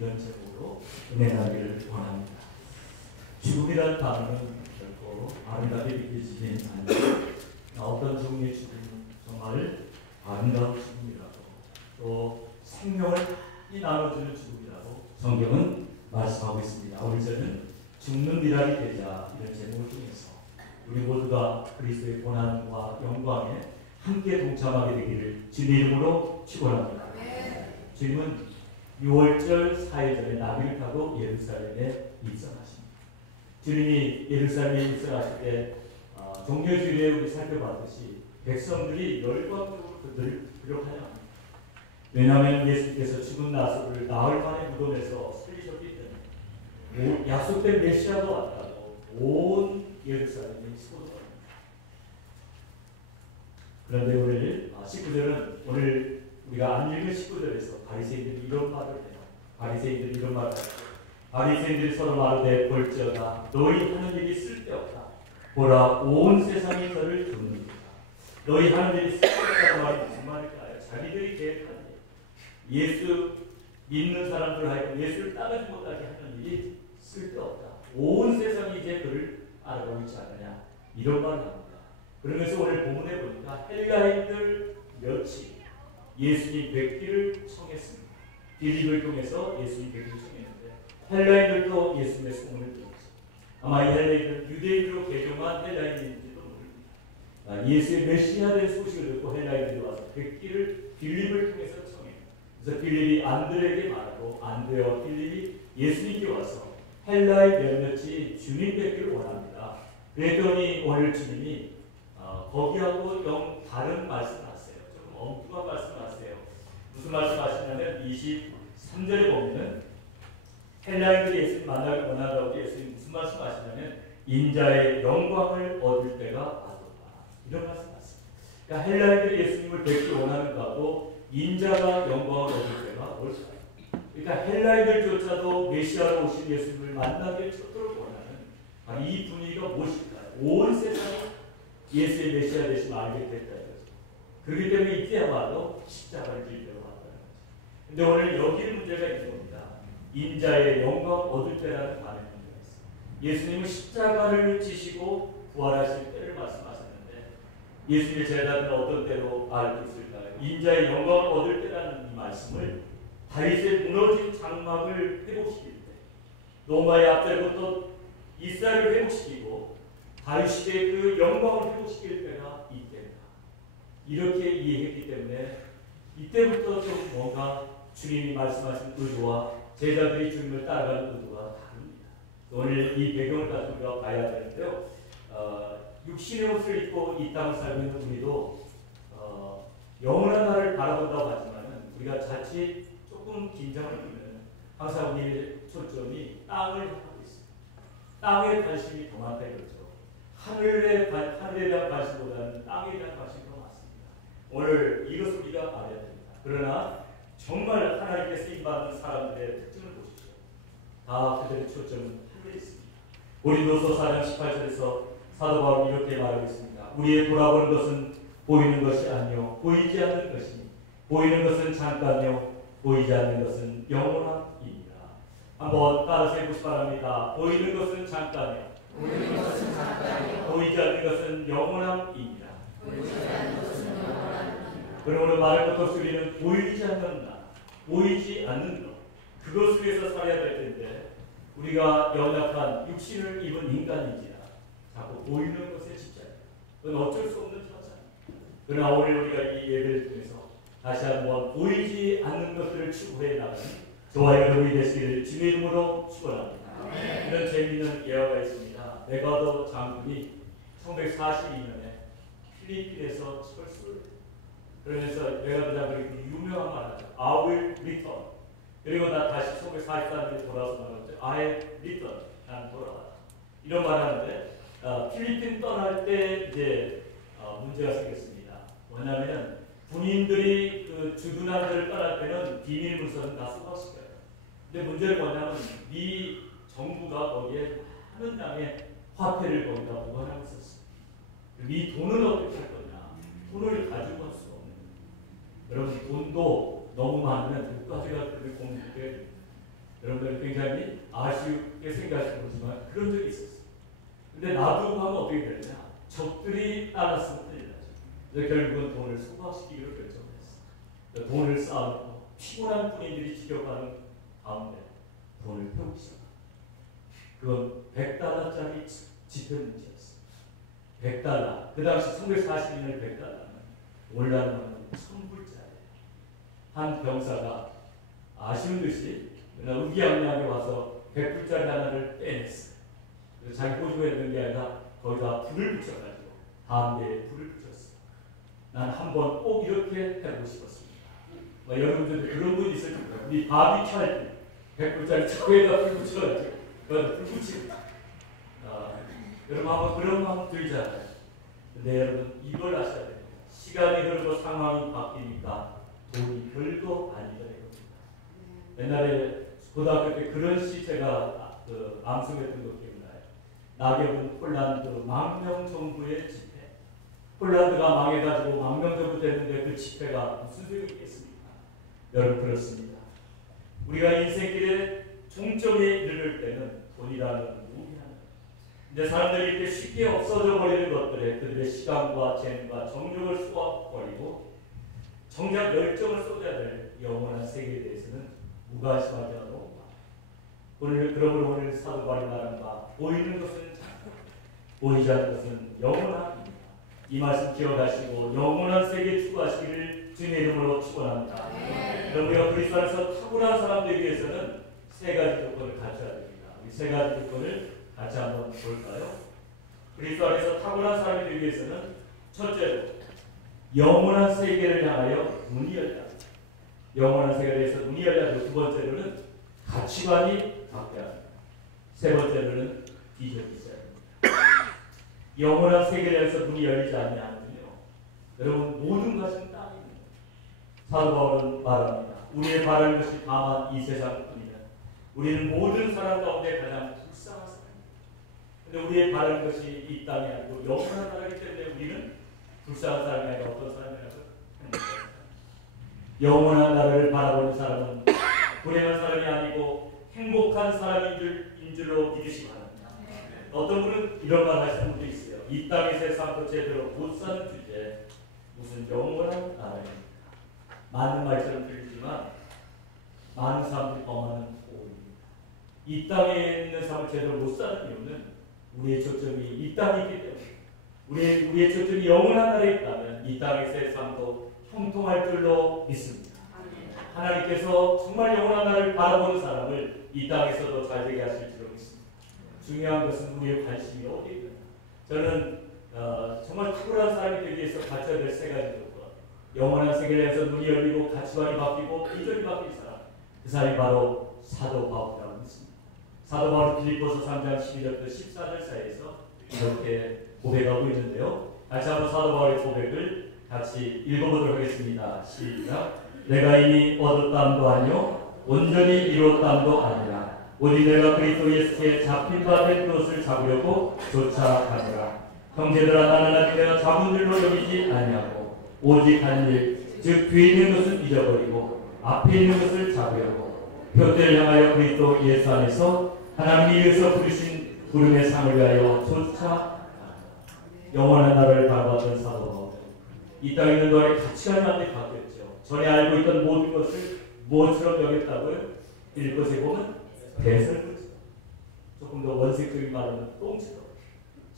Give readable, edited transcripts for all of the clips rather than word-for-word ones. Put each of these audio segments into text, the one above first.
이런 제목으로 은혜 나기를 원합니다. 죽음이라는 단어는 결코 아름답게 느껴지진 않는데 어떤 종류의 죽음은 정말 아름다운 죽음이라고 또 생명을 나눠주는 죽음이라고 성경은 말씀하고 있습니다. 오늘 저는 죽는 미랄이 되자 이런 제목을 통해서 우리 모두가 그리스도의 고난과 영광에 함께 동참하게 되기를 주님의 이름으로 축원합니다. 주님은 6월절 사해절에 나귀를 타고 예루살렘에 입성하십니다. 주님이 예루살렘에 입성하실 때 종려주일에 우리 살펴봤듯이 백성들이 열광적으로 그들을 기록하여 왜냐하면 예수님께서 죽은 나사로를 나흘 만에 무덤에서 살리셨기 때문에 약속된 메시아도 왔다고 온 예루살렘이 수고합니다. 그런데 오늘 19절은 오늘 우리가 안 읽은 19절에서 바리새인들이 이런 말을 해요. 바리새인들이 서로 말하되 볼지어다 너희 하는 일이 쓸데없다. 보라 온 세상이 너를 듣는다. 너희 하는 일이 쓸데없다는 말이 무슨 말일까요? 자기들이 계획한 일, 예수 믿는 사람들 하여금 예수를 따르지 못하게 하는 일이 쓸데없다. 온 세상이 이제 그를 알아보고 있지 않느냐 이런 말을 합니다. 그러면서 오늘 본문에 보니까 헬라인들 몇이 예수님 뵙기를 청했습니다. 빌립을 통해서 예수님 뵙기를 청했는데 헬라인들도 예수님의 소문을 들었어요. 아마 이 헬라인들은 유대인으로 개종한 헬라인인지도 모릅니다. 예수의 메시아에 대한 소식을 듣고 헬라인들이 와서 뵙기를 빌립을 통해서 청해요. 그래서 빌립이 안드레에게 말하고 안드레와 빌립이 예수님께 와서 헬라인 몇몇이 주님 뵙기를 원합니다. 그랬더니 오늘 주님이 거기하고 영 다른 말씀을 하세요. 조금 엉뚱한 말씀을 하세요. 무슨 말씀 하시냐면 23절에 보면은 헬라인들이 예수님 만나길 원한다고 예수님 무슨 말씀 하시냐면 인자의 영광을 얻을 때가 왔도다. 이런 말씀 하세요. 그러니까 헬라인들이 예수님을 뵙기 원하는가도 인자가 영광을 얻을 때가 올까요? 그러니까 헬라인들조차도 메시아로 오신 예수님을 만나길 쫓도록 원하는 이 분위기가 무엇일까요? 온 세상이 예수의 메시아 되심을 알게 됐다 이거죠. 그렇기 때문에 이때야말로 십자가를 질 때가 왔다는 거죠. 근데 오늘 여기 문제가 있는 겁니다. 인자의 영광 얻을 때라는 말에 문제가 있어요. 예수님은 십자가를 지시고 부활하실 때를 말씀하셨는데 예수님의 제자들은 어떤 때로 알고 있을까요? 인자의 영광을 얻을 때라는 이 말씀을 다윗의 무너진 장막을 회복시킬 때 로마의 압제부터 이스라엘을 회복시키고 다윗의 그 영광을 회복시킬 때가 이때다. 이렇게 이해했기 때문에 이때부터 좀 뭔가 주님이 말씀하신 의도와 제자들이 주님을 따라가는 의도가 다릅니다. 오늘 이 배경을 가지고 우리가 봐야 되는데요. 육신의 옷을 입고 이 땅을 살고 있는 우리도 영원한 날을 바라본다고 하지만 우리가 자칫 조금 긴장을 주면 항상 우리의 초점이 땅을 향하고 있습니다. 땅에 관심이 더 많다 이거죠. 하늘에 대한 관심보다는 땅에 대한 관심이 더 많습니다. 오늘 이것을 우리가 알아야 됩니다. 그러나 정말 하나님께 쓰임받는 사람들의 특징을 보십시오. 다 그들의 초점은 하늘에 있습니다. 고린도서 4장 18절에서 사도 바울은 이렇게 말하고 있습니다. 우리의 돌아보는 것은 보이는 것이 아니요 보이지 않는 것이니 보이는 것은 잠깐요 보이지 않는 것은 영원함입니다. 한번 따라서 해보시기 바랍니다. 보이는 것은 잠깐요 보이지 않는 것은 영원함입니다. 그러므로 말부터 우리는 보이지 않는 나, 보이지 않는 것, 그것을 위해서 살아야 될 텐데 우리가 연약한 육신을 입은 인간인지라 자꾸 보이는 것에 집착해요. 그건 어쩔 수 없는 현상입니다. 그러나 오늘 우리가 이 예배를 통해서 다시 한번 보이지 않는 것들을 추구해 나가는 저와 여러분이 되시기를 주님의 이름으로 축원합니다. 이런 재미있는 예화가 있습니다. 네가더 장군이 1942년에 필리핀에서 철수를 해요. 그러면서 네가더 장군이 유명한 말하죠. I will return. 그리고 나 다시 1944년에 돌아와서 말하죠. I return. 난 돌아왔다. 이런 말하는데 필리핀 떠날 때 이제 문제가 생겼습니다. 뭐냐면 군인들이 그 주둔하들을 떠날 때는 비밀 문서는 다 수거시켜요. 근데 문제는 뭐냐면 미 정부가 거기에 많은 양의 화폐를 거기다 보관하고 있었어요. 이 돈을 어떻게 할 거냐? 돈을 가지고 갈 수가 없는 거예요. 여러분 돈도 너무 많으면 국가재가 그를 공격해. 여러분들 굉장히 아쉽게 생각하시는 거지만 그런 적이 있었어요. 근데 놔두고 하면 어떻게 되느냐? 적들이 따랐으면 큰일 나죠. 그래서 결국은 돈을 소각시키기로 결정했어요. 돈을 쌓아놓고 피곤한 군인들이 지켜가는 가운데 돈을 태우기 시작합니다. 그건 100달러짜리 지폐 문제였어요. 100달러. 그 당시 1942년에 100달러는 오늘날은 1000불짜리예요. 한 병사가 아쉬운 듯이 의기양양하게 와서 100불짜리 하나를 빼냈어요. 그래서 자기 보조해야 되는 게 아니라 거기다 불을 붙여가지고 다음 대에 불을 붙였어요. 난 한번 꼭 이렇게 해보고 싶었습니다. 여러분들도 그런 분 있을 거예요. 우리 바비큐 할 때 100불짜리 차에다 불 붙여가지고 그걸 불 붙이고 여러분 한번 그런 마음 들잖아요. 근데 여러분 이걸 아셔야 됩니다. 시간이 흐르고 상황이 바뀌니까 돈이 별거 아니더라고요. 옛날에 고등학교 때 그런 시 제가 암송했던 거 기억나요. 낙엽은 폴란드 망명정부의 집회. 폴란드가 망해가지고 망명정부 됐는데 그 집회가 무슨 소용이 있겠습니까? 여러분 그렇습니다. 우리가 인생길에 종점에 이르를 때는 돈이라는 무기한 이제 사람들이 이렇게 쉽게 없어져 버리는 것들에 그들의 시간과 재능과 정력을 쏟아버리고 정작 열정을 쏟아야 될 영원한 세계에 대해서는 무관심하지 않고 그러므로 오늘 사도 바울이 말하는 바 보이는 것은 작고 보이지 않는 것은 영원합니다. 이 말씀 기억하시고 영원한 세계 추구하시기를 주님의 이름으로 축원합니다. 우리가 그리스도 안에서 탁월한 사람들에 위해서는 세 가지 조건을 갖춰야 됩니다. 우리 세 가지 조건을 같이 한번 볼까요? 그리스도 안에서 탁월한 사람들에 위해서는 첫째로 영원한 세계를 향하여 눈이 열려. 영원한 세계에 대해서 눈이 열려고 두 번째로는 가치관이 바뀌어야 합니다. 세 번째로는 비전이 있어야 합니다. 영원한 세계에 대해서 눈이 열리지 않냐면요. 여러분 모든 것은 땅입니다. 사도 바울은 말합니다. 우리의 바라는 것이 다만 이 세상뿐이다. 우리는 모든 사람 가운데 가장 불쌍한 사람입니다. 근데 우리의 바라는 것이 이 땅이 아니고 영원한 나라이기 때문에 우리는 불쌍한 사람이 아니라 어떤 사람이라고 합니다. 영원한 나라를 바라보는 사람은 불행한 사람이 아니고 행복한 사람인 줄로 믿으시 바랍니다. 어떤 분은 이런 말 하시는 분도 있어요. 이 땅에서 삶도 제대로 못 사는 주제 무슨 영원한 나라입니까? 맞는 말처럼 들리지만 많은 사람들이 범하는 오해입니다. 이 땅에 있는 삶을 제대로 못 사는 이유는 우리의 초점이 이 땅에 있기 때문에 우리의 초점이 영원한 나라에 있다면 이 땅에서의 삶도 형통할 줄로 믿습니다. 하나님께서 정말 영원한 나라를 바라보는 사람을 이 땅에서도 잘 되게 하실 줄로 믿습니다. 중요한 것은 우리의 관심이 어디에 있느냐. 저는 정말 탁월한 사람이 되기 위해서 갖춰야 될 세 가지 조건. 영원한 세계에서 눈이 열리고 가치관이 바뀌고 비전이 바뀐 사람. 그 사람이 바로 사도 바울이라고 믿습니다. 사도 바울은 빌립보서 3장 12절부터 14절 사이에서 이렇게 고백하고 있는데요. 같이 한번 사도 바울의 고백을 같이 읽어보도록 하겠습니다. 시작. 내가 이미 얻었담도 아니요 온전히 이뤘담도 아니라 오직 내가 그리스도 예수께 잡힌 바 된 것을 잡으려고 쫓아가노라. 형제들아 나는 아직 내가 잡은 줄로 여기지 아니하고 오직 한 일 즉 뒤에 있는 것을 잊어버리고 앞에 있는 것을 잡으려고 표대를 향하여 그리스도 예수 안에서 하나님이 위해서 부르신 부름의 상을 위하여 쫓아가노라. 영원한 나라를 바라봤던 사도 바울 이 땅에 있는 동안에 가치관이 완전히 바뀌었죠. 전에 알고 있던 모든 것을 무엇처럼 여겼다고요? 빌립보서에 보면 배설물처럼, 조금 더 원색적인 말로는 똥처럼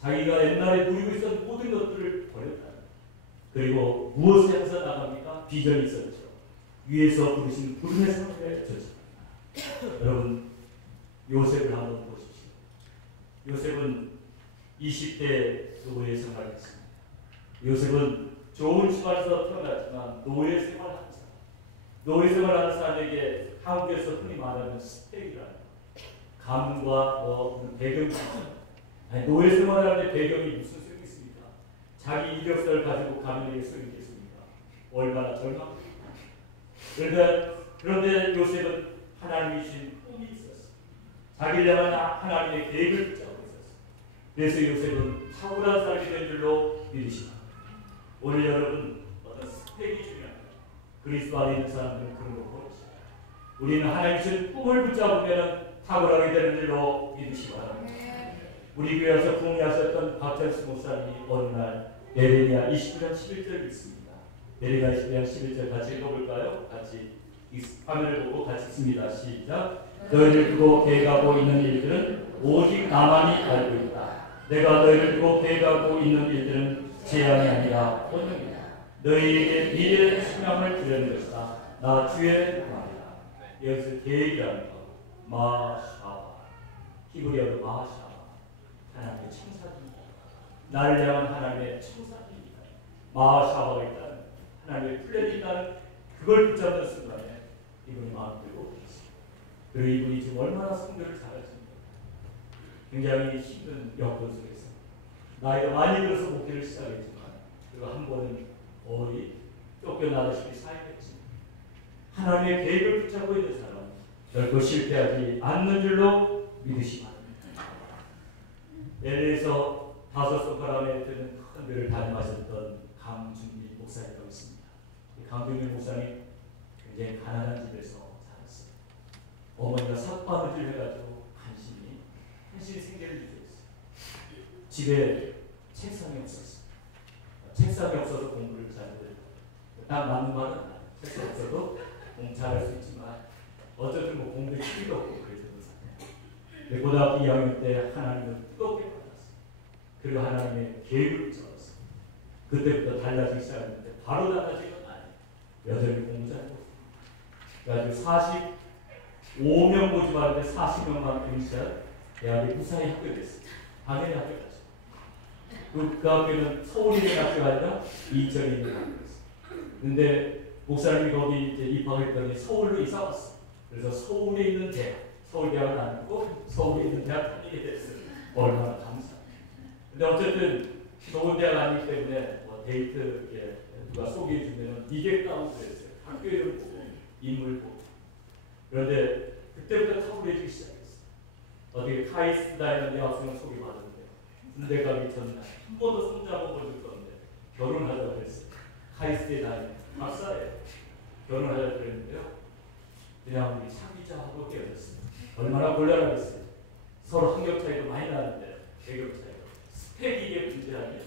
자기가 옛날에 누리고 있었던 모든 것들을 버렸다. 그리고 무엇을 향해서 나갑니까? 비전이 있었죠. 위에서 부르신 부름의 상을 쫓아갑니다. 여러분 요셉을 한번 보십시오. 요셉은 20대 노예 생활했습니다. 요셉은 좋은 집안에서 태어났지만 노예 생활을 하는 사람. 노예 생활하는 사람에게 한국에서 흔히 말하는 스펙이라는 감과 배경이 있죠. 노예 생활하는데 배경이 무슨 소용이 있습니까? 자기 이력서를 가지고 가면에게 소용이 있겠습니까? 얼마나 절망입니까? 그런데 요셉은 하나님이 주신 꿈이 있었어요. 자기를 향한 하나님의 계획을 붙잡고 있었어요. 그래서 요셉은 탁월한 사람이 된 줄로 믿으십니다. 오늘 여러분 어떤 스펙이 중요합니다. 그리스도 안에 있는 사람들은 그런 거 모르십니다. 우리는 하나님 주신 꿈을 붙잡으면 탁월하게 되는 줄로 믿으시기 바랍니다. 우리 교회에서 부흥하셨던 박철수 목사님이 어느 날 예레미야 29장 11절 있습니다. 예레미야 29장 11절 같이 읽어볼까요? 같이 화면을 보고 같이 읽습니다. 시작. 너희를 두고 계획하고 있는 일들은 오직 나만이 알고 있다. 내가 너희를 두고 계획하고 있는 일들은 재앙이 아니라 본능이다. 너희에게 미래의 소명을 주려는 것이다. 나 주의 말이다. 여기서 계획이라는 거 마샤바, 히브리어로 마샤바, 하나님의 청사입니다. 나를 향한 하나님의 청사입니다. 마샤바가 있다는, 하나님의 플랜이 있다는 그걸 붙잡는 순간에 이분이 마음 들고 있습니다. 그리고 이분이 지금 얼마나 성교를 잘하십니까? 굉장히 힘든 여건 속에서 나이가 많이 들어서 목회를 시작했지만, 그리고 한 번은 거의 쫓겨나다시피 사역했지만, 하나님의 계획을 붙잡고 있는 사람은 결코 실패하지 않는 줄로 믿으시기 바랍니다. LA에서 5손가락에 드는 큰 교회를 다ним하셨던 강준민 목사님이라고 있습니다. 강준민 목사님 굉장히 가난한 집에서 자랐어요. 어머니가 삭바느질 해가지고 한심히 생계를 유지했어요. 집에 책상이 없었어요. 책상이 없어서 공부를 잘 못해요. 딱 맞는 말은 아니에요. 책상 없어도 공부 잘할 수 있지만 어쨌든 뭐 공부에 취미가 없고 그래서 못하네요. 고등학교 2학년 때 하나님을 뜨겁게 받았어요. 그리고 하나님의 계획을 붙잡았어요. 그때부터 달라지기 시작했는데 바로 달라진 건 아니에요. 여전히 공부 잘하고 그래가지고 45명 모집하는데 40명만 응시한 대학에 무사히 합격했어요. 당연히 합격했어요. 그 학교는 서울에 있는 학교가 아니라 인천에 있는 학교였어요. 근데 목사님이 거기 이제 입학했더니 서울로 이사 왔어요. 그래서 서울에 있는 대학, 서울대학은 아니고 서울에 있는 대학 다니게 됐어요. 얼마나 감사합니다. 근데 어쨌든 좋은 대학 아니기 때문에 뭐 데이트 누가 소개해 주면은 이게 까고 그랬어요. 학교 이름 보고 인물 보고. 그런데 그때부터 탁월해지기 시작했어요. 어떻게 카이스트 다니는 여학생을 소개받았는데 군대 가기 전날 한 번도 손잡아 본 적도 없는데 결혼하자고 했어요. 카이스트에 다니는 박사예요. 결혼하자고 그랬는데요. 그냥 우리 사귀자하고 깨어졌어요. 얼마나 곤란하겠어요. 서로 학력 차이도 많이 나는데 계급 차이가. 스펙이 이게 문제아니에요.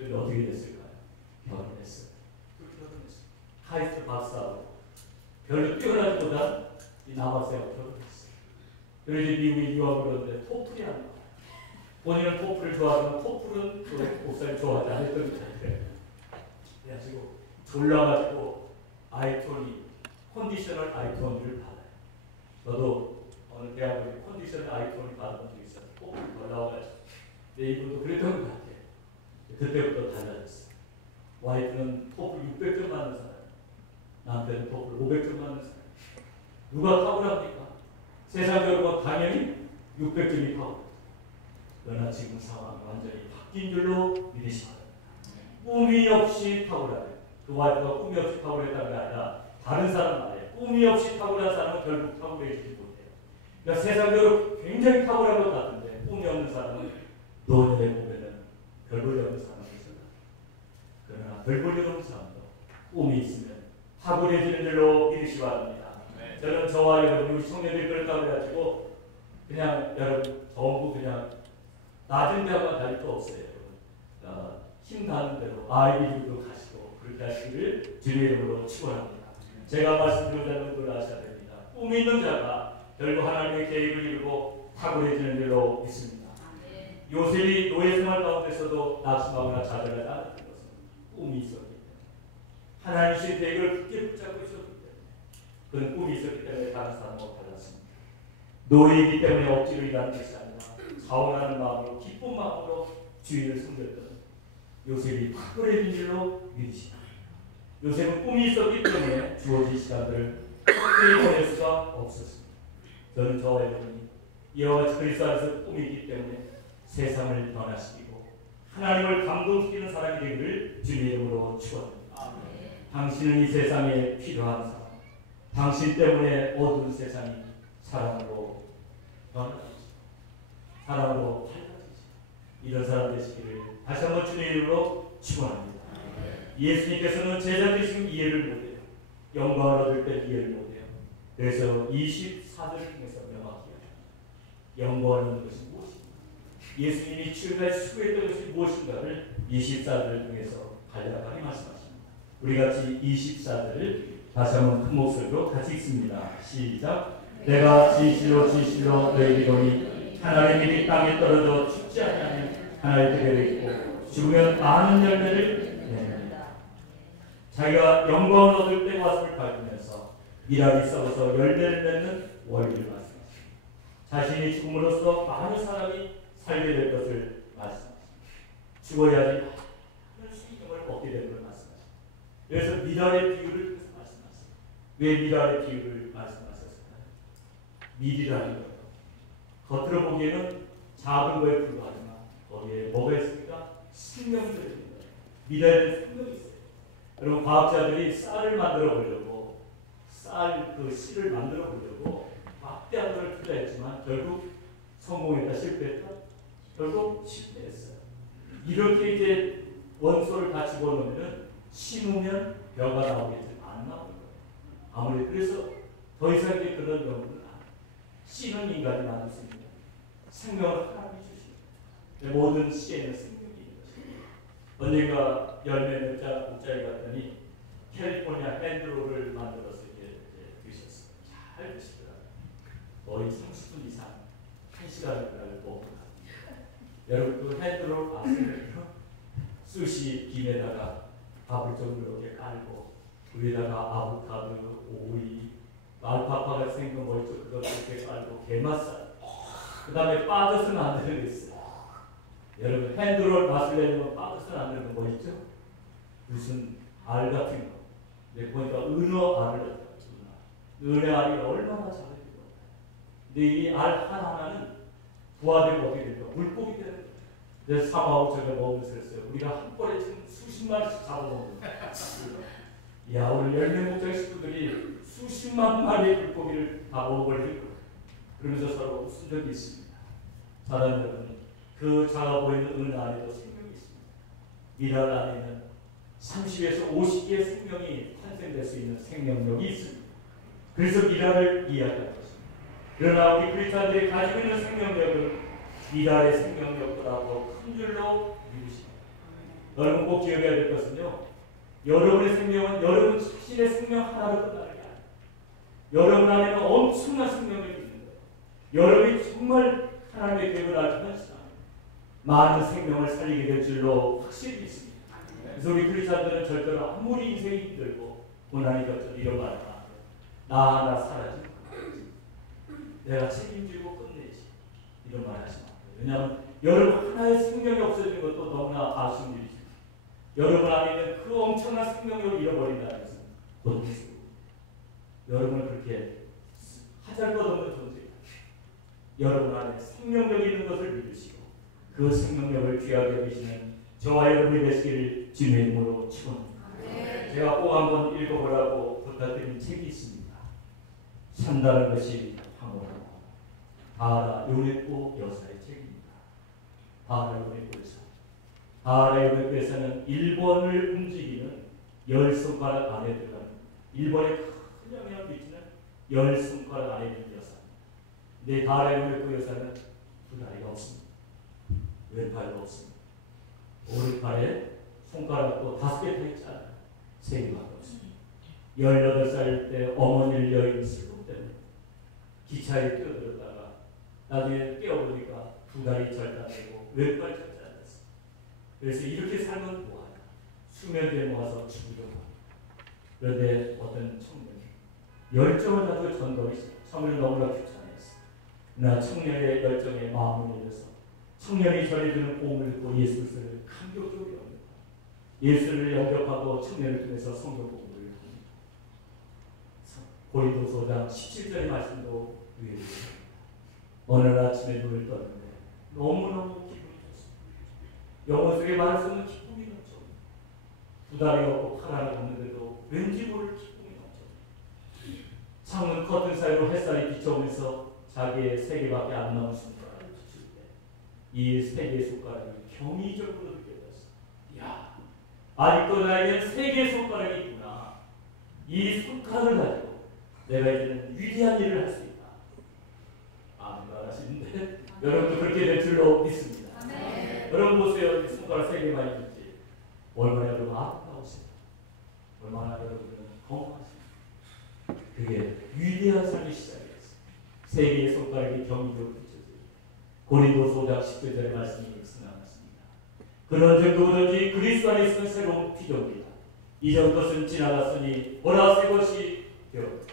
이건 어떻게 됐을까요? 결혼했어요. 결혼했어요. 카이스트 박사하고 별로 뛰어나기보다 이 남학생하고 결혼했어요. 그래서 미국에 유학을 오는데 토플이 안 나와요. 본인은 토플을 좋아하지만 토플은 또 목사님 좋아하지 않았던 것 같아요. 그래가지고 졸라가지고 컨디셔널 I20를 받아요. 저도 어느 대학에 컨디셔널 I20을 받은 적이 있어요. 토플이 더 나와가지고. 근데 이분도 그랬던 것 같아요. 그때부터 달라졌어요. 와이프는 토플 600점 맞는 사람, 남편은 토플 500점 맞는 사람. 누가 탁월합니까? 세상적으로 당연히 600점이 탁월. 그러나 지금 상황이 완전히 바뀐 줄로 믿으시기 바랍니다. 꿈이 없이 탁월하다. 그 와이프가 꿈이 없이 탁월했다는 게 아니라 다른 사람 말이에요. 꿈이 없이 탁월한 사람은 결국 탁월해지지 못해요. 그러니까 세상적으로 굉장히 탁월한 것 같은데 꿈이 없는 사람은 노년에 보면은 별 볼 일 없는 사람이잖아. 그러나 별 볼 일 없는 사람도 꿈이 있으면 탁월해지는 줄로 믿으시기 바랍니다. 저는 저와 여러분 우리 청년들이 그렇다고 해가지고 그냥 여러분 전부 그냥 낮은 대학만 다닐 거 없어요. 힘나는 대로 아이비리그로 가시고 그렇게 하시기를 주님의 이름으로 축원합니다. 제가 말씀드린 자는 그걸 아셔야 됩니다. 꿈이 있는 자가 결국 하나님의 계획을 이루고 탁월해지는 줄로 믿습니다. 요셉이 노예 생활 가운데서도 낙심하거나 좌절하지 않았던 것은 꿈이 있었기 때문에 하나님의 계획을 굳게 붙잡고 있었기 때문에 그는 꿈이 있었기 때문에 다른 사람과 달랐습니다. 노예이기 때문에 억지로 일하는 것이 아니라 자원하는 마음으로 기쁜 마음으로 주인을 섬겼던 요셉이 탁월해진 줄로 믿으시다. 요셉은 꿈이 있었기 때문에 주어진 시간들을 헛되이 보낼 수가 없었습니다. 저는 저와 여러분이 여호와 그리스도 안에서 꿈이 있기 때문에 세상을 변화시키고 하나님을 감동시키는 사람이 되기를 주님의 이름으로 축원합니다. 당신은 이 세상에 필요한 사람, 당신 때문에 어두운 세상이 사랑으로 변화되지, 사랑으로 밝아지지, 이런 사람 되시기를 다시 한번 주님의 이름으로 축원합니다. 예수님께서는 제자들이 지금 이해를 못해요. 영광을 얻을 때 이해를 못해요. 그래서 24절을 통해서 명확히 연구하는 것이 무엇인가, 예수님이 지금까지 수고했던 것이 무엇인가를 24절을 통해서 간략하게 말씀하십니다. 우리 같이 24절을 다시 한번 큰 목소리로 같이 읽습니다. 시작. 내가 진실로 진실로 너희에게 이르노니 하나님의 믿음이 땅에 떨어져 죽지 아니하면 하나의 그대로 있고 죽으면 많은 열매를 냅니다. 자기가 영광을 얻을 때 와서를 밟으면서 미랄이 썩어서 열매를 맺는 원리를 말씀하십니다. 자신이 죽음으로써 많은 사람이 살게 될 것을 말씀하십니다. 죽어야지 많은 생명을 얻게 되는 걸 말씀하십니다. 그래서 미랄의 비유를 그래서 말씀하십니다. 왜 미랄의 비유를 말씀하셨을까요? 밀이라는 것, 겉으로 보기에는 작은 거에 불과하지만 거기에 뭐가 있습니까? 생명들이 있는 거예요. 미랄에는 생명이 있어요. 여러분, 과학자들이 쌀을 만들어 보려고 쌀 그 씨를 만들어 보려고 막대한 걸 투자했지만 결국 성공했다 실패했다? 결국 실패했어요. 이렇게 이제 원소를 다 집어넣으면 심으면 벼가 나오겠지 안 나오는 거예요. 아무리 그래서 더 이상 이제 그런 연구는 안 해요. 씨는 인간이 만들 수 있는 생명을 하나님이 주십니다. 모든 씨에는 생명이 있는 것입니다. 언니가 열매 맺자 목자에 갔더니 캘리포니아 핸드롤을 만들어서 이제 드셨어요. 잘 드시더라고요. 거의 30분 이상 1시간을 먹고 갑니다. 여러분 그 핸드롤 아세요? 수시 김에다가 밥을 좀 이렇게 깔고 위에다가 아보카도, 오이, 알파카가 생긴 거 있죠? 그것도 이렇게 깔고 게맛살, 그 다음에 빠져서는 안 되는 게 있어요. 여러분 핸드롤 맛을 내려면 빠져서는 안 되는 거 있죠? 무슨 알 같은 거. 근데 보니까 은어 알을 넣었어요. 은어 알이 얼마나 잘해요. 근데 이 알 하나하나는 부화되고 어떻게 될까? 물고기 되는 거예요. 그래서 사마하고 저희가 먹으면서 했어요. 우리가 한 번에 지금 수십 마리씩 잡아먹는 거예요. 야, 오늘 열매 목장 식구들이 수십만 마리의 물고기를 다 먹어버릴 거예요. 그러면서 서로 웃은 적이 있습니다. 사랑하는 여러분, 그 작아 보이는 은어 안에도 생명이 있습니다. 미랄 안에는 30에서 50개의 생명이 탄생될 수 있는 생명력이 있습니다. 그래서 미랄을 이야기하는 것입니다. 그러나 우리 크리스찬들이 가지고 있는 생명력은 미랄의 생명력보다 더 큰 줄로 믿으십니다. 여러분 꼭 기억해야 될 것은요, 여러분의 생명은 여러분 자신의 생명 하나로 끝나는 게 아니에요. 여러분 안에는 엄청난 생명력이 있는 거예요. 여러분이 정말 하나님의 계획을 알고 헌신하면 많은 생명을 살리게 될 줄로 확실히 믿습니다. 그래서 우리 크리스찬들은 절대로 아무리 인생이 힘들고 고난이 겹쳐도 이런 말을 안 해요. 나 하나 사라지고 내가 책임지고 끝내지, 이런 말 하시면 안 돼요. 왜냐하면 여러분 하나의 생명이 없어지는 것도 너무나 아쉬운 일이죠. 여러분 안에 있는 그 엄청난 생명력을 잃어버린다는 것은 고통스러워. 여러분을 그렇게 하잘것없는 존재예요. 여러분 안에 생명력이 있는 것을 믿으시고 그 생명력을 귀하게 여기시는 저와 여러분이 되시기를 주님의 이름으로 축원합니다. 제가 꼭 한번 읽어보라고 부탁드린 책이 있습니다. 산다는 것이 황홀하고 바하라 요네코 여사의 책입니다. 바하라 요네코 여사. 바하라 요네코 여사는 일본을 움직이는 10손가락 안에 들어가는, 일본에 큰 영향을 미치는 10손가락 안에 있는 여사입니다. 근데 바하라 요네코 여사는 두 다리가 없습니다. 왼팔도 없습니다. 오른팔에 손가락도 5개 다 있지 않아요. 3개밖에 없습니다. 18살 때 어머니를 여인 슬픔 때문에 기차에 뛰어들었다가 나중에 깨어보니까 두 다리 절단되고 왼팔 절단됐어요. 그래서 이렇게 살면 뭐하냐? 수면대에 모아서 죽으려고 합니다. 그런데 어떤 청년이 열정을 가지고 전도를 했어요. 처음에는 너무나 귀찮아했어요. 그러나 청년의 열정에 마음을 열어서 청년이 전해주는 복음을 듣고 예수를 감격적으로 영접합니다. 예수를 영접하고 청년을 통해서 성경 복음을 합니다. 고린도서 5장 17절의 말씀도 유해드립니다. 어느 날 아침에 눈을 떴는데 너무너무 기분이 좋습니다. 영혼 속에 말할 수 없는 기쁨이 넘쳐옵니다. 두 다리가 없고 팔 하나 없는데도 왠지 모를 기쁨이 넘쳐옵니다. 창문 커튼 사이로 햇살이 비춰오면서 자기의 3개밖에 안 남은 손가락을 비출 때 이 3개의 손가락이 경이적으로 느껴졌어요. 이야, 아직도 나에게는 3개의 손가락이 있구나. 이 손가락을 가지고 내가 이제는 위대한 일을 할 수 있다. 아멘 말하시는데 여러분도 그렇게 될 줄로 믿습니다. 여러분 보세요. 손가락 3개만 있는지 얼마나 여러분 아름다우세요. 얼마나 여러분은 건강하십니까. 그게 위대한 삶의 시작이었어요. 3개의 손가락이 경이로 비춰집니다. 고린도서 5장 10절의 말씀이 나왔습니다. 그런 즉 누구든지 그리스도 안에 있으면 새로운 피조물이다. 이전 것은 지나갔으니 보라 새 것이 되었다.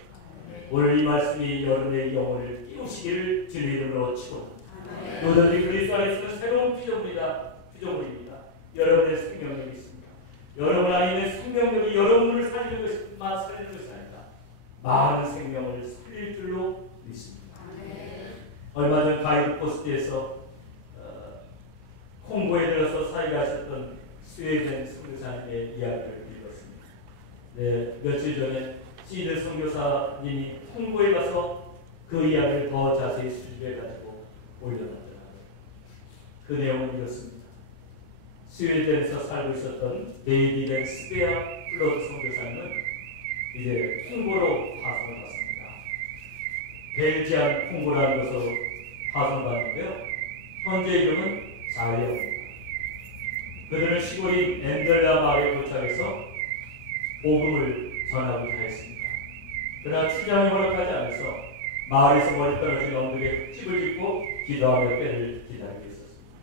오늘 이 말씀이 여러분의 영혼을 깨우시기를 주의 이름으로 축원합니다. 누구든지 그리스도 안에 있으면 새로운 피조물입니다. 여러분의 생명력이 있습니다. 여러분 안에 있는 생명력이 여러분을 살리는 것만 살리는 것이 아니다. 많은 생명을 살릴 줄로 믿습니다. 얼마 전 가이드 포스트에서 콩고에 들어서 사역을 하셨던 스웨덴 선교사님의 이야기를 읽었습니다. 네, 며칠 전에 시드 선교사님이 콩고에 가서 그 이야기를 더 자세히 수집해가지고 올려놨더라고요. 그 내용은 이렇습니다. 스웨덴에서 살고 있었던 데이비드 앤 스베아 플로드 선교사님은 이제 콩고로 파송을 받습니다. 벨지안 콩고라는 곳으로 파송받는데요. 현재 이름은 자이어입니다. 그들은 시골인 엔델라 마을에 도착해서 복음을 전하고자 했습니다. 그러나 추장이 허락하지 않아서 마을에서 멀리 떨어진 언덕에 흙집을 짓고 기도하며 때를 기다리고 있었습니다.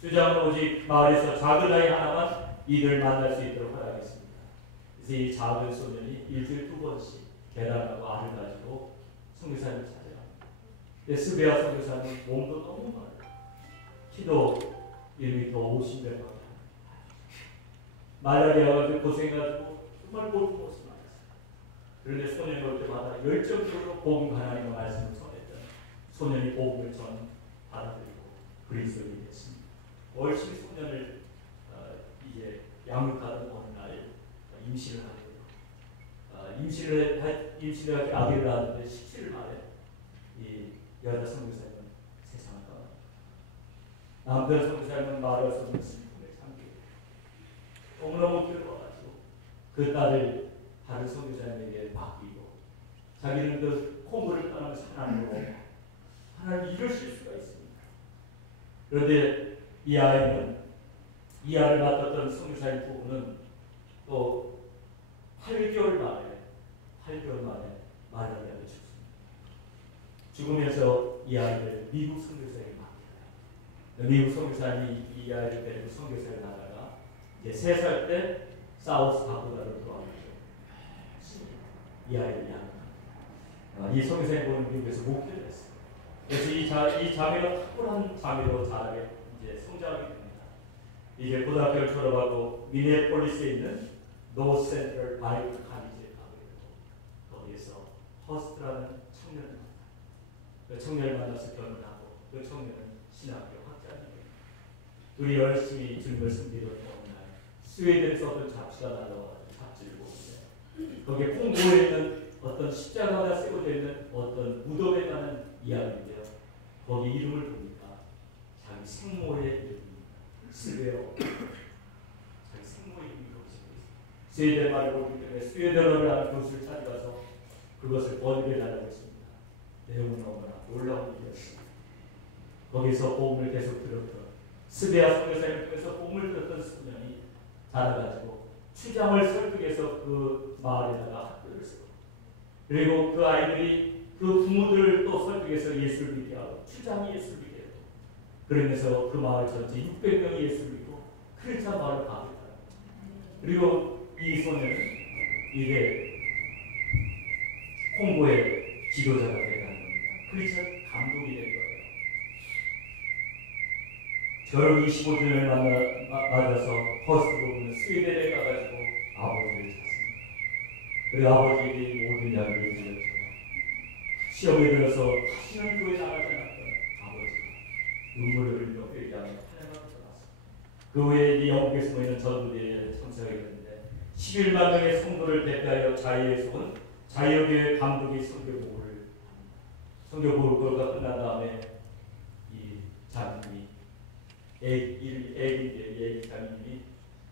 추장은 오직 마을에서 작은 아이 하나만 이들 만날 수 있도록 허락했습니다. 그래서 이 작은 소년이 일주일 2번씩 계란하고 알을 가지고 선교사님을 찾아갑니다. 스베아 선교사님 몸도 너무 많아요. 키도 1m 50몇 말라리아가 고생해가지고 정말 모든 것을 많았어요. 그런데 소년이 올 때마다 열정적으로 복음 하나님의 말씀을 전했던 소년이 복음을 전 받아들이고 그리스도인이 됐습니다. 얼씬 소년을 이제 양육하던 어느 날 임신을 하게 돼요. 임신을 아기를 낳았는데 17일 만에 이 여자 선교사님은 세상을 떠납니다. 남편 선교사님은 말을 수 없는 슬픔에 잠기고 너무너무 괴로워가지고 그 딸을 다른 선교사님에게 맡기고 자기는 그 콩고를 떠나면서 하나님 이러실 수가 있습니다. 그런데 이 아이를 맡았던 선교사님 부부는 또 8개월 만에 말라리아를 죽습니다. 죽으면서 이 아이를 미국 선교사에게 맡겨요. 미국 선교사님이 이 아이를 데리고 선교사에 나가다가 이제 3살 때 사우스 다코타로 들어왔죠. 이 아이를 양육합니다. 이 선교사님 보는 미국에서 목표를 했어요. 그래서 이 자매가 탁월한 자매로 자라게 이제 성장하게 됩니다. 이제 고등학교를 졸업하고 미네폴리스에 있는 노스 센트럴 바이블 카니지에 가게 되고 거기에서 허스트라는 청년을 만납니다. 그 청년을 만나서 결혼하고 그 청년은 신학교 학자입니다. 둘이 열심히 주님을 섬기던 어느 날 스웨덴에서 어떤 잡지가 날라와서 잡지를 보는데 거기에 콩고에 있는 어떤 십자가가 세워져 있는 어떤 무덤에 가는 이야기인데요. 거기 이름을 보니까 자기 생모의 이름입니다. 스웨어. 자기 생모의 이름이 거기서 있습니다. 스웨덴 말을 보기 때문에 스웨덴어를 하는 교수를 찾아가서 그것을 번역해달라고 했습니다. 내용은 너무나 놀라운 일이었습니다. 거기서 복음을 계속 들었던 스베아 선교사님을 통해서 복음을 들었던 소년이 자라가지고 추장을 설득해서 그 마을에다가 학교를 세워. 그리고 그 아이들이 그 부모들을 또 설득해서 예수를 믿게 하고 추장이 예수를 믿게 하고 그러면서 그 마을 전체 600명이 예수를 믿고 크리스찬 마을을 가겠다. 그리고 이 소년은 이게 콩고의 지도자가 되는 겁니다. 크리스찬 감독이 된 거예요. 결혼 25주년을 맞아서 퍼스트 부부는 스웨덴에 가가지고 아버지를 찾습니다. 그리고 아버지에게 모든 이야기를 들려줘요. 시험에 들어서 다시는 교회 나가지 않았던 아버지가 눈물을 흘리며 회개하며 찬양하며 떠났습니다. 그 후에 영국에 숨어있는 전도대에 참석하게 됐는데 11만 명의 성도를 대표하여 자유에 속은 자유교회 감독이 선교보고를 합니다. 선교보고가 끝난 다음에 이 자매님이 애기 자매님이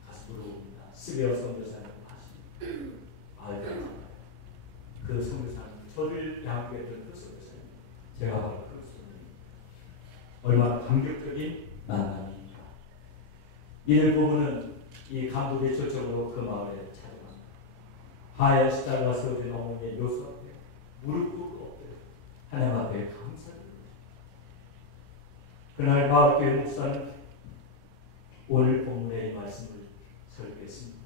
가서 물어봅니다. 스베어 선교사라고 하십니다. 그 그 선교사님, 저를 양육했던 그 선교사님, 제가 바로 그 선생님. 얼마나 감격적인 만남입니까? 이를 보고는 이 감독의 초청으로 그 마을에 찾아갑니다. 하얀 십자가 세워진 어머니의 묘수 앞에 무릎 꿇고 엎드려 하나님 앞에 감사드립니다. 그날 마을교회 목사는 오늘 본문의 이 말씀을 설교했습니다.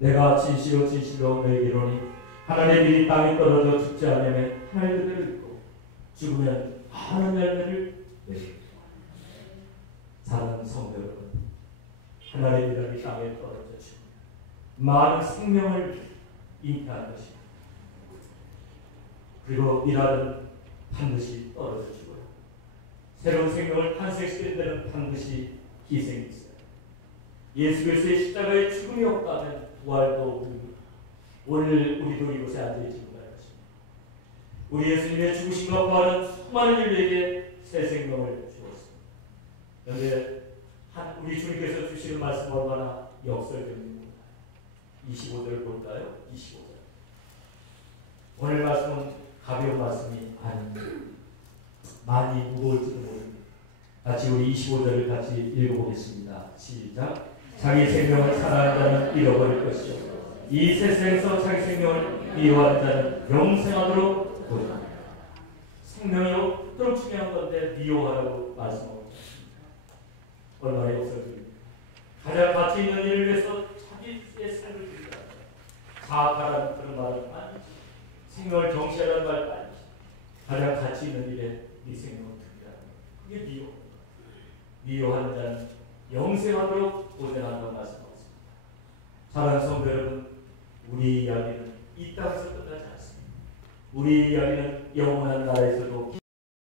내가 진실로 진실로 너에게 이르노니 하나님의 일이 땅에 떨어져 죽지 않으면 하나님 그대로 있고 죽으면 많은 열매를 내리리라. 사랑하는 성도 여러분, 하나님의 일이 땅에 떨어져 죽으면 많은 생명을 잉태한 것입니다. 그리고 이날은 반드시 떨어져 죽어요. 새로운 생명을 탄생시키는 데는 반드시 희생이 있어요. 예수 그리스도의 십자가의 죽음이 없다면 부활도 없습니다. 오늘 우리도 이곳에 앉아있지 못할 것입니다. 우리 예수님의 죽으심과 부활은 수많은 인류에게 새 생명을 주었습니다. 그런데 우리 주님께서 주시는 말씀 얼마나 역설적입니다. 25절을 볼까요? 25절. 오늘 말씀은 가벼운 말씀이 아닙니다. 많이 무거울지도 모릅니다. 같이 우리 25절을 같이 읽어보겠습니다. 시작. 자기 생명을 사랑하는 자는 잃어버릴 것이요 이 세상에서 자기 생명을 미워하는 자는 영생하도록 보리라. 생명이 없도록 중요한 건데 미워하라고 말씀하고 있습니다. 얼마나 역설적입니까? 가장 가치 있는 일을 위해서 자기의 삶을 드리다. 자아가라는 그런 말은 아니지. 생명을 경시하라는 말 아니지. 가장 가치 있는 일에 네 생명을 드리라. 그게 미워. 미워하는 자는 영생하도록 보존한다고 말씀하셨습니다. 사랑하는 성도 여러분, 우리 이야기는 이 땅에서 끝나지 않습니다. 우리 이야기는 영원한 나라에서도